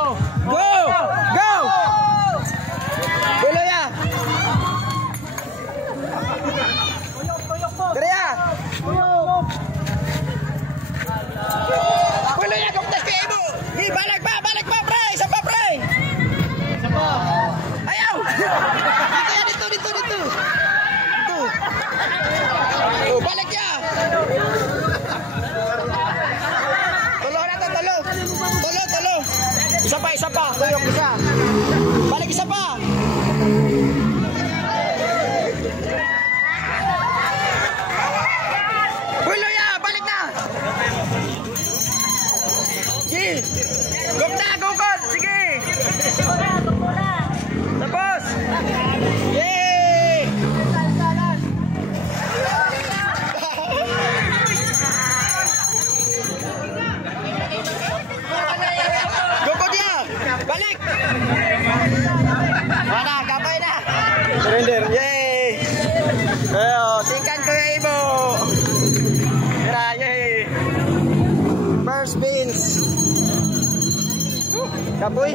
Go! Go! Tuloy ya! Kaya! Tuloy ya! Kumtas kay Ibo! Balik pa, pre! Isa pa, pre! Ayaw! Dito! Dito! Oh, balik ya! Tulo! Isa pa! Tuyok isa! Balik isa pa! Balik na! Sige! Gukod! Sige! Tapos! Yay! Gukod yan! Balik! Wala, kapay na! Surrender! Yay! Sikan ko yung Ibo! Yay! First beans! Kapoy!